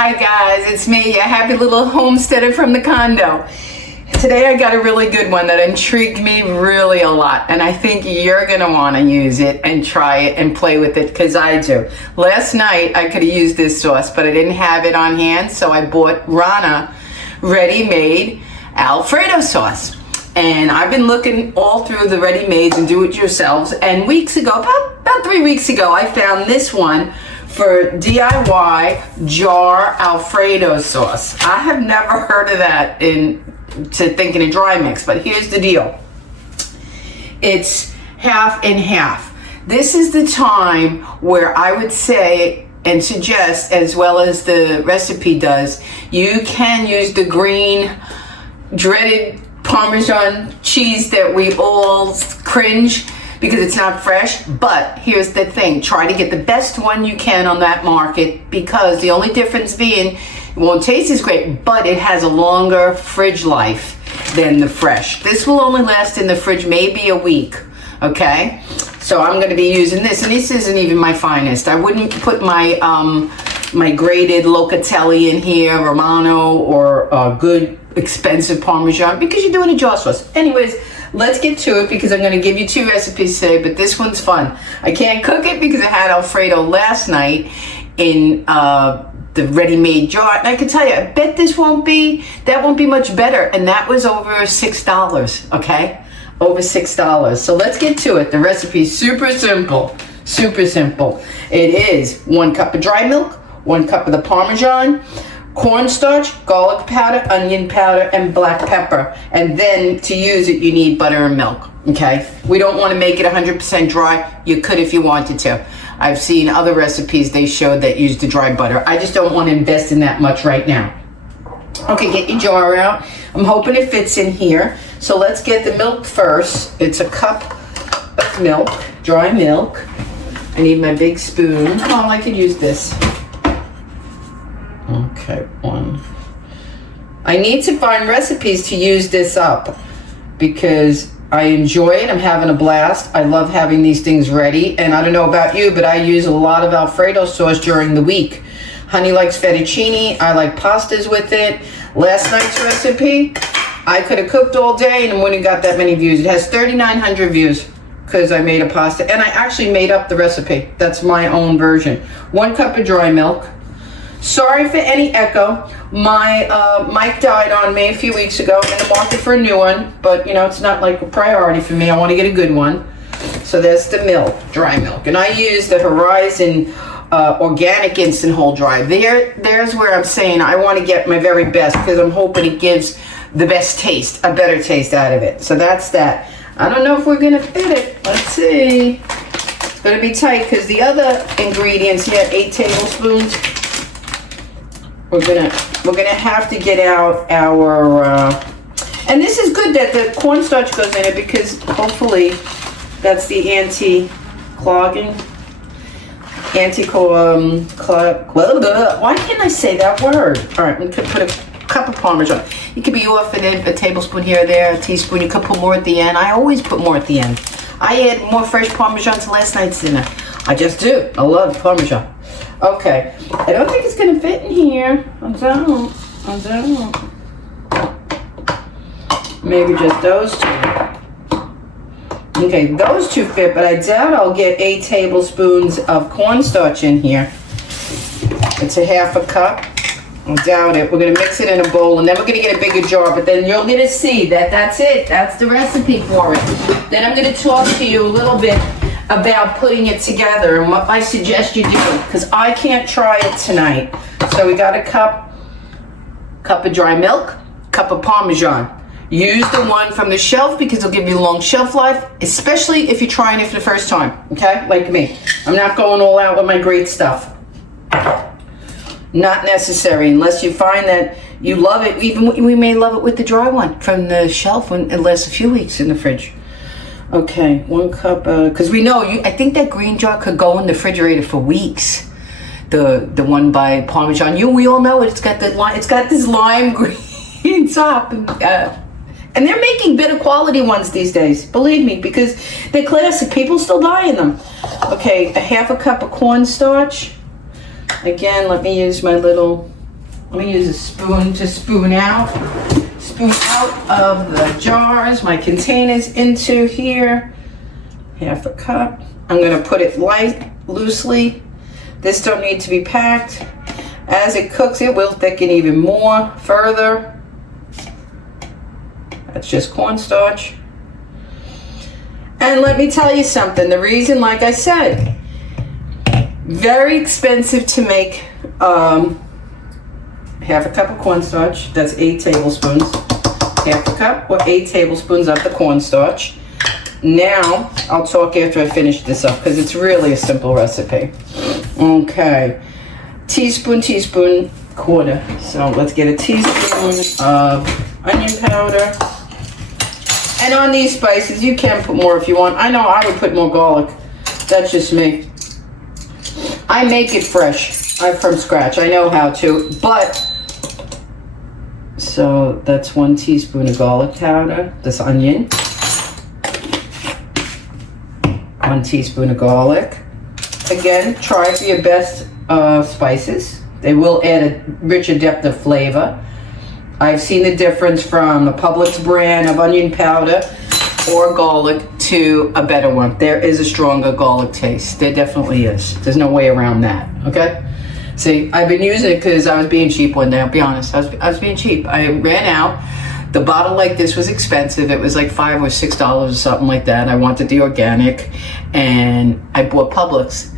Hi guys, it's me, a happy little homesteader from the condo. Today I got a really good one that intrigued me really a lot, and I think you're gonna wanna use it and try it and play with it, because I do. Last night I could have used this sauce, but I didn't have it on hand, so I bought RONI ready-made Alfredo sauce. And I've been looking all through the ready-mades and do-it-yourselves, and weeks ago, about 3 weeks ago, I found this one for DIY jar Alfredo sauce. I have never heard of that to think in a dry mix, but here's the deal. It's half and half. This is the time where I would say and suggest, as well as the recipe does, you can use the green dreaded Parmesan cheese that we all cringe because it's not fresh. But here's the thing, try to get the best one you can on that market, because the only difference being it won't taste as great, but it has a longer fridge life than the fresh. This will only last in the fridge maybe a week, okay? So I'm going to be using this, and this isn't even my finest. I wouldn't put my my grated Locatelli in here, Romano, or good expensive Parmesan, because you're doing a jar sauce. Anyways, let's get to it, because I'm going to give you 2 recipes today, but this one's fun. I can't cook it because I had Alfredo last night in the ready-made jar, and I can tell you, I bet that won't be much better, and that was over $6, okay? Over $6. So let's get to it. The recipe is super simple, super simple. It is 1 cup of dry milk, 1 cup of the Parmesan, cornstarch, garlic powder, onion powder, and black pepper. And then to use it, you need butter and milk, okay? We don't want to make it 100% dry. You could if you wanted to. I've seen other recipes, they showed that use the dry butter. I just don't want to invest in that much right now. Okay, get your jar out. I'm hoping it fits in here. So let's get the milk first. It's a cup of milk, dry milk. I need my big spoon. Come on, I could use this. Okay, 1. I need to find recipes to use this up because I enjoy it. I'm having a blast. I love having these things ready. And I don't know about you, but I use a lot of Alfredo sauce during the week. Honey likes fettuccine. I like pastas with it. Last night's recipe, I could have cooked all day and wouldn't have got that many views. It has 3,900 views because I made a pasta. And I actually made up the recipe. That's my own version. 1 cup of dry milk. Sorry for any echo. My mic died on me a few weeks ago. I'm in the market for a new one, but you know, it's not like a priority for me. I want to get a good one. So there's the milk, dry milk. And I use the Horizon organic instant whole dry. There's where I'm saying I want to get my very best, because I'm hoping it gives the best taste, a better taste out of it. So that's that. I don't know if we're gonna fit it. Let's see. It's gonna be tight because the other ingredients here, 8 tablespoons. We're gonna have to get out our and this is good that the cornstarch goes in it, because hopefully that's the anti-clogging, why can't I say that word? All right, we could put a cup of Parmesan. You could be off in a tablespoon here or there, a teaspoon. You could put more at the end. I always put more at the end. I add more fresh Parmesan to last night's dinner. I just do. I love Parmesan. Okay, I don't think it's gonna fit in here. I don't. Maybe just those 2. Okay, those 2 fit, but I doubt I'll get 8 tablespoons of cornstarch in here. It's a half a cup. I doubt it. We're gonna mix it in a bowl, and then we're gonna get a bigger jar, but then you're gonna see that that's it. That's the recipe for it. Then I'm gonna talk to you a little bit about putting it together and what I suggest you do, because I can't try it tonight. So we got a cup of dry milk, cup of Parmesan. Use the one from the shelf because it'll give you a long shelf life, especially if you're trying it for the first time, okay? Like me. I'm not going all out with my great stuff. Not necessary unless you find that you love it. Even we may love it with the dry one from the shelf when it lasts a few weeks in the fridge. Okay, 1 cup, because we know, I think that green jar could go in the refrigerator for weeks. The one by Parmesan, we all know it. It's got this lime green top, and they're making better quality ones these days. Believe me, because they're classic. People still buying them. Okay, a half a cup of cornstarch. Again, let me use my little Let me use a spoon to spoon out of the jars, my containers into here. Half a cup. I'm gonna put it loosely. This don't need to be packed. As it cooks, it will thicken even more further. That's just cornstarch. And let me tell you something. The reason, like I said, very expensive to make half a cup of cornstarch. That's 8 tablespoons. Half a cup or 8 tablespoons of the cornstarch. Now, I'll talk after I finish this up because it's really a simple recipe. Okay. Teaspoon, quarter. So let's get a teaspoon of onion powder. And on these spices, you can put more if you want. I know I would put more garlic. That's just me. I make it fresh. I'm from scratch. I know how to. But, so that's 1 teaspoon of garlic powder. This onion. 1 teaspoon of garlic. Again, try for your best spices. They will add a richer depth of flavor. I've seen the difference from the Publix brand of onion powder or garlic to a better one. There is a stronger garlic taste. There definitely is. There's no way around that, okay? See, I've been using it because I was being cheap one day, I'll be honest. I was being cheap. I ran out. The bottle like this was expensive. It was like $5 or $6 or something like that. I wanted the organic and I bought Publix.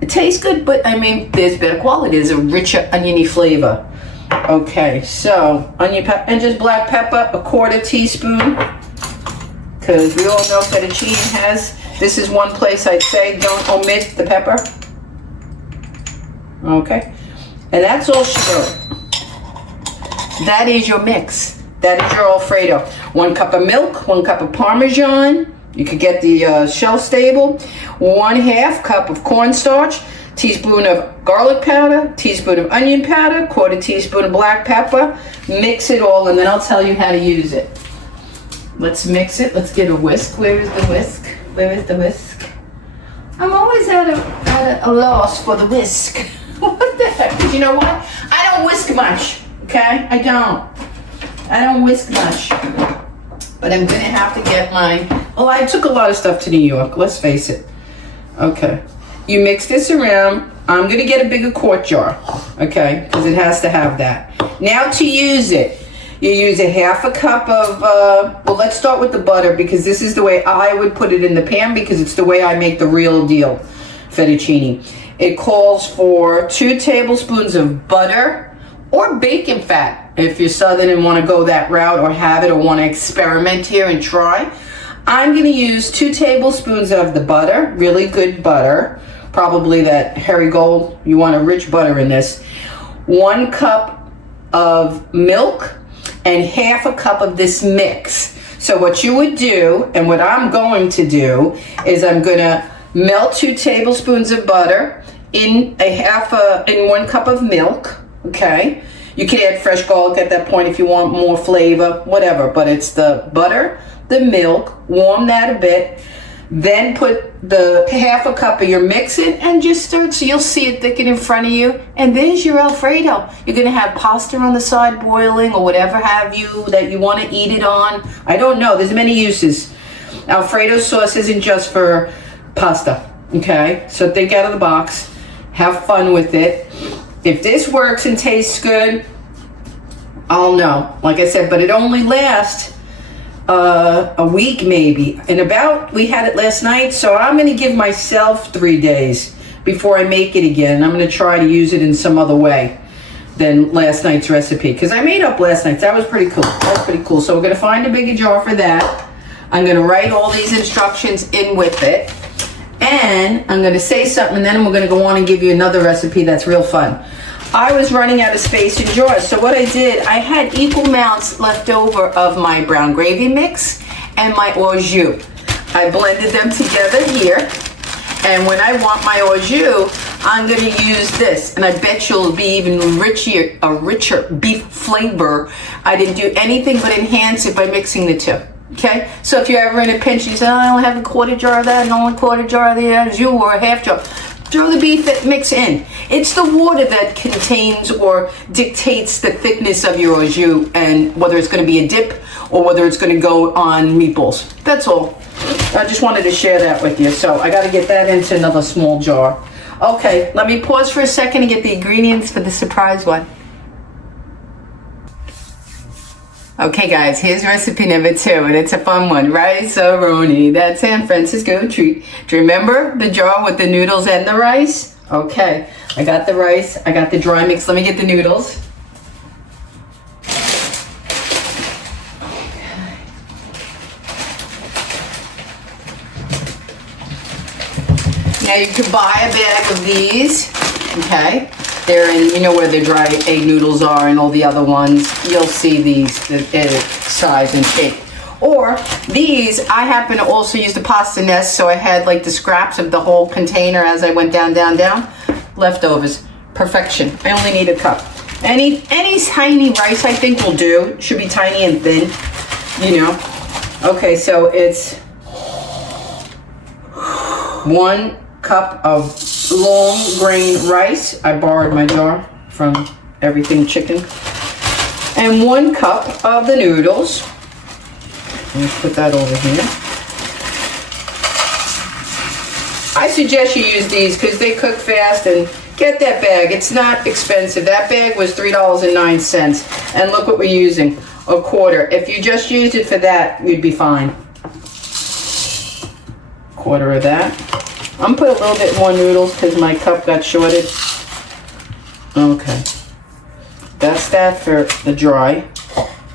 It tastes good, but I mean, there's better quality. There's a richer oniony flavor. Okay, so onion pepper and just black pepper, a 1/4 teaspoon, because we all know fettuccine has. This is one place I'd say don't omit the pepper. Okay, and that's all she wrote. That is your mix. That is your Alfredo. 1 cup of milk, 1 cup of Parmesan. You could get the shelf stable. 1/2 cup of cornstarch. Teaspoon of garlic powder, teaspoon of onion powder, 1/4 teaspoon of black pepper. Mix it all and then I'll tell you how to use it. Let's mix it. Let's get a whisk. Where is the whisk? Where is the whisk? I'm always at a loss for the whisk. What the heck? Because you know what? I don't whisk much. Okay? I don't whisk much. But I'm going to have to get my... Oh, I took a lot of stuff to New York. Let's face it. Okay. You mix this around. I'm going to get a bigger quart jar, okay, because it has to have that. Now to use it, you use a 1/2 cup of, well, let's start with the butter because this is the way I would put it in the pan because it's the way I make the real deal fettuccine. It calls for 2 tablespoons of butter or bacon fat if you're Southern and want to go that route or have it or want to experiment here and try. I'm going to use 2 tablespoons of the butter, really good butter. Probably that Herrigold, you want a rich butter in this. 1 cup of milk and 1/2 cup of this mix. So what you would do, and what I'm going to do, is I'm gonna melt 2 tablespoons of butter in 1 cup of milk, okay? You can add fresh garlic at that point if you want more flavor, whatever, but it's the butter, the milk, warm that a bit, then put the 1/2 cup of your mix in and just stir it so you'll see it thicken in front of you. And there's your Alfredo. You're gonna have pasta on the side boiling or whatever have you that you wanna eat it on. I don't know, there's many uses. Alfredo sauce isn't just for pasta, okay? So think out of the box, have fun with it. If this works and tastes good, I'll know. Like I said, but it only lasts a week maybe. And we had it last night, so I'm going to give myself 3 days before I make it again. I'm going to try to use it in some other way than last night's recipe. Because I made up last night. That was pretty cool. That was pretty cool. So we're going to find a bigger jar for that. I'm going to write all these instructions in with it. And I'm going to say something, and then we're going to go on and give you another recipe that's real fun. I was running out of space in jars, so what I did, I had equal amounts left over of my brown gravy mix and my au jus. I blended them together here, and when I want my au jus, I'm going to use this, and I bet you'll be even a richer beef flavor. I didn't do anything but enhance it by mixing the two. Okay, so if you're ever in a pinch, you say, oh, I only have a 1/4 jar of that and only 1/4 jar of the au jus or a 1/2 jar. Throw the beef mix in. It's the water that contains or dictates the thickness of your au jus and whether it's going to be a dip or whether it's going to go on meatballs. That's all. I just wanted to share that with you. So I got to get that into another small jar. Okay, let me pause for a second and get the ingredients for the surprise one. Okay guys, here's recipe number 2, and it's a fun one. Rice RONI, that San Francisco treat. Do you remember the jar with the noodles and the rice? Okay, I got the rice, I got the dry mix. Let me get the noodles. Now you can buy a bag of these, okay? They're in, you know where the dry egg noodles are and all the other ones. You'll see these, the size and shape. Or these, I happen to also use the pasta nest, so I had like the scraps of the whole container as I went down. Leftovers, perfection. I only need a cup. Any tiny rice I think will do. Should be tiny and thin, you know. Okay, so it's 1 cup of long grain rice. I borrowed my jar from Everything Chicken. And 1 cup of the noodles. Let me put that over here. I suggest you use these because they cook fast, and get that bag. It's not expensive. That bag was $3.09. And look what we're using, a quarter. If you just used it for that, you'd be fine. Quarter of that. I'm putting a little bit more noodles because my cup got shorted. Okay. That's that for the dry.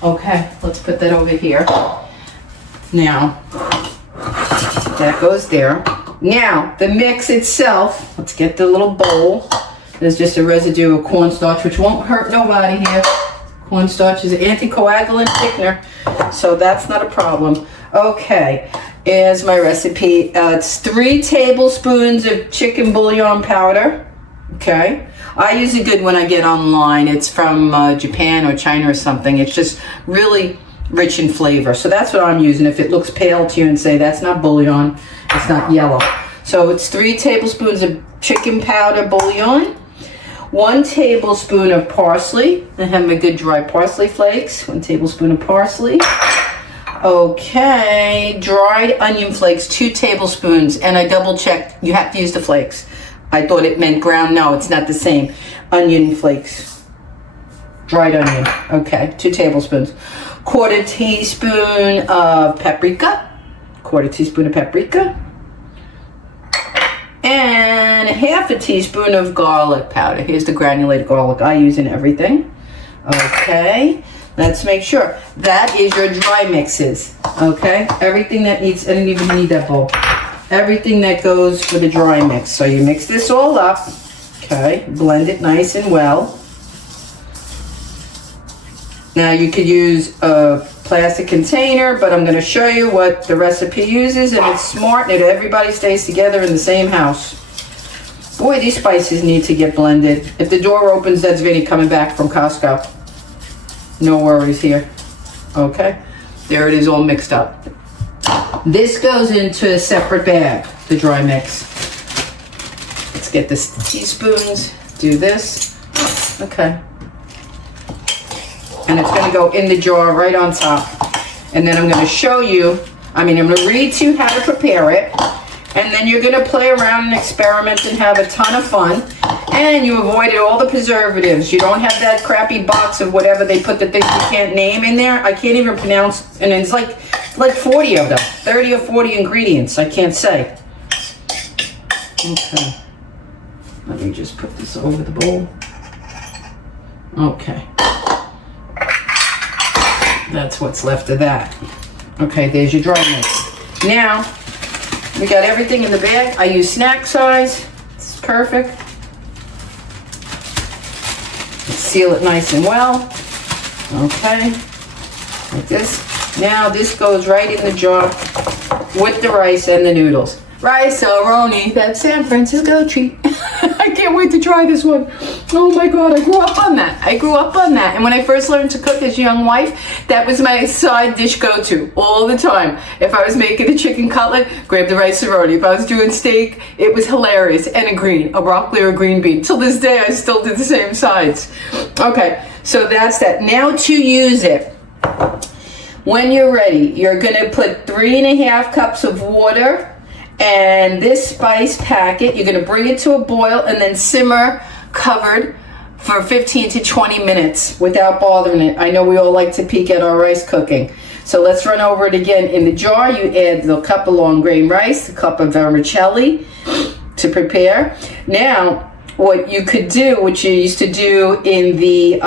Okay, let's put that over here. Now, that goes there. Now, the mix itself, let's get the little bowl. There's just a residue of cornstarch, which won't hurt nobody here. Cornstarch is an anticoagulant thickener, so that's not a problem. Okay, here's my recipe. It's 3 tablespoons of chicken bouillon powder. Okay, I use a good one I get online. It's from Japan or China or something. It's just really rich in flavor. So that's what I'm using. If it looks pale to you and say that's not bouillon, it's not yellow. So it's 3 tablespoons of chicken powder bouillon, 1 tablespoon of parsley. I have my good dry parsley flakes. 1 tablespoon of parsley. Okay, dried onion flakes, 2 tablespoons. And I double checked, you have to use the flakes. I thought it meant ground. No, it's not the same. Onion flakes. Dried onion. Okay, 2 tablespoons. 1/4 teaspoon of paprika. 1/4 teaspoon of paprika. And 1/2 teaspoon of garlic powder. Here's the granulated garlic I use in everything. Okay, let's make sure. That is your dry mixes. Okay, everything that needs, I didn't even need that bowl. Everything that goes for the dry mix. So you mix this all up. Okay, blend it nice and well. Now you could use a plastic container, but I'm going to show you what the recipe uses, and it's smart and everybody stays together in the same house. Boy, these spices need to get blended. If the door opens, that's Vinny coming back from Costco. No worries here. Okay, there it is all mixed up. This goes into a separate bag, the dry mix. Let's get the teaspoons, do this. Okay. And it's going to go in the jar right on top. And then I'm going to show you, I'm going to read to you how to prepare it. And then you're going to play around and experiment and have a ton of fun. And you avoided all the preservatives. You don't have that crappy box of whatever they put the things you can't name in there. I can't even pronounce, and it's like 40 of them. 30 or 40 ingredients, I can't say. Okay. Let me just put this over the bowl. Okay. That's what's left of that. Okay, there's your dry mix. Now, we got everything in the bag. I use snack size. It's perfect. Let's seal it nice and well. Okay, like this. Now this goes right in the jar with the rice and the noodles. Rice RONI, that San Francisco treat. I can't wait to try this one. Oh my God, I grew up on that. I grew up on that. And when I first learned to cook as a young wife, that was my side dish go-to all the time. If I was making a chicken cutlet, grab the rice and RONI. If I was doing steak, it was hilarious. And a broccoli or a green bean. Till this day, I still do the same sides. Okay, so that's that. Now to use it. When you're ready, you're gonna put 3.5 cups of water and this spice packet. You're gonna bring it to a boil and then simmer covered for 15 to 20 minutes without bothering it. I know we all like to peek at our rice cooking. So let's run over it again. In the jar, you add the cup of long grain rice, the cup of vermicelli to prepare. Now, what you could do, which you used to do in the,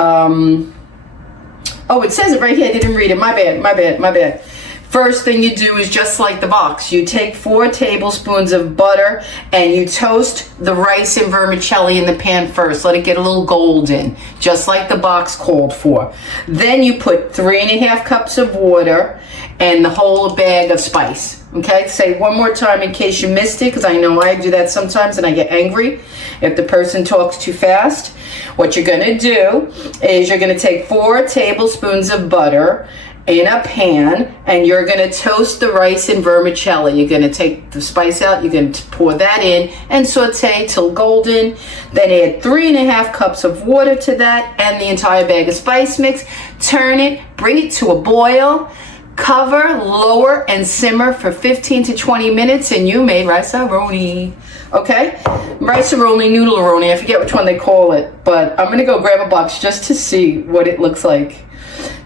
oh, it says it right here. I didn't read it. My bad. First thing you do is just like the box. You take 4 tablespoons of butter and you toast the rice and vermicelli in the pan first. Let it get a little golden, just like the box called for. Then you put 3.5 cups of water and the whole bag of spice. Okay, say one more time in case you missed it, because I know I do that sometimes and I get angry if the person talks too fast. What you're gonna do is you're gonna take 4 tablespoons of butter in a pan and you're gonna toast the rice and vermicelli. You're gonna take the spice out, you're gonna pour that in and saute till golden. Then add 3.5 cups of water to that and the entire bag of spice mix. Turn it, bring it to a boil, cover, lower, and simmer for 15 to 20 minutes and you made rice-a-roni. Okay? Rice-a-roni, noodle-a-roni, I forget which one they call it, but I'm gonna go grab a box just to see what it looks like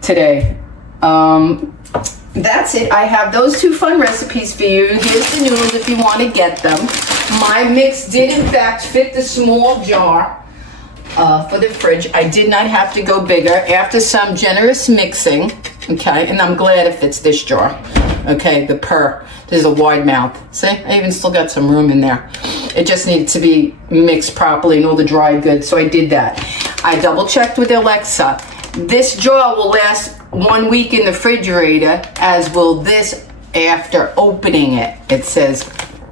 today. That's it. I have those 2 fun recipes for you. Here's the noodles if you want to get them. My mix did in fact fit the small jar for the fridge. I did not have to go bigger after some generous mixing. Okay, and I'm glad it fits this jar. Okay, there's a wide mouth. See, I even still got some room in there. It just needed to be mixed properly and all the dry goods, so I did that. I double checked with Alexa. This jar will last 1 week in the refrigerator, as will this after opening it. It says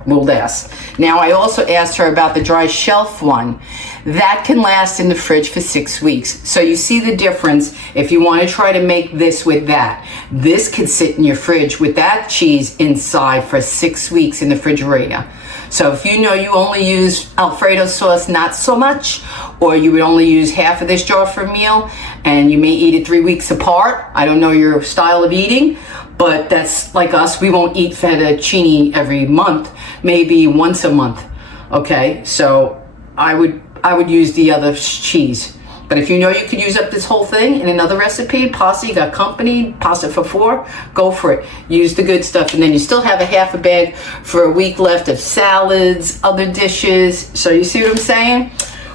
will last. Now I also asked her about the dry shelf one. That can last in the fridge for 6 weeks. So you see the difference if you want to try to make this with that. This could sit in your fridge with that cheese inside for 6 weeks in the refrigerator. So if you know you only use Alfredo sauce, not so much, or you would only use half of this jar for a meal, and you may eat it 3 weeks apart. I don't know your style of eating, but that's like us. We won't eat fettuccine every month, maybe once a month. Okay, so I would use the other cheese. But if you know you could use up this whole thing in another recipe, pasta, you got company, pasta for 4, go for it. Use the good stuff, and then you still have a half a bag for a week left of salads, other dishes. So you see what I'm saying?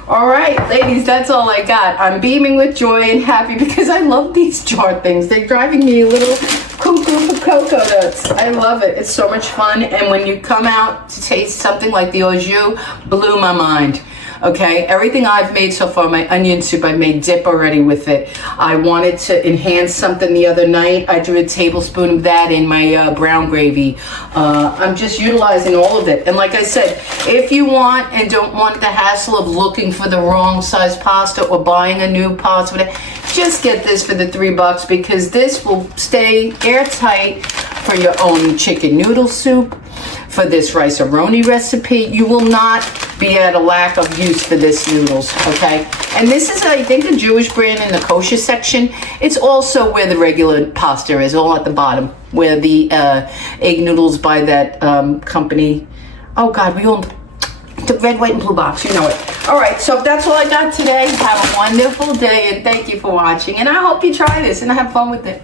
All right, ladies, that's all I got. I'm beaming with joy and happy because I love these jar things. They're driving me a little cuckoo for cocoa nuts. I love it. It's so much fun. And when you come out to taste something like the au jus, blew my mind. Okay, everything I've made so far, my onion soup, I made dip already with it. I wanted to enhance something the other night. I threw a tablespoon of that in my brown gravy. I'm just utilizing all of it. And like I said, if you want and don't want the hassle of looking for the wrong size pasta or buying a new pasta, just get this for the $3 because this will stay airtight for your own chicken noodle soup. For this rice-a-roni recipe, you will not be at a lack of use for this noodles, okay? And this is, I think, a Jewish brand in the kosher section. It's also where the regular pasta is, all at the bottom, where the egg noodles by that company. Oh, God, we own the red, white, and blue box. You know it. All right, so that's all I got today. Have a wonderful day, and thank you for watching. And I hope you try this and have fun with it.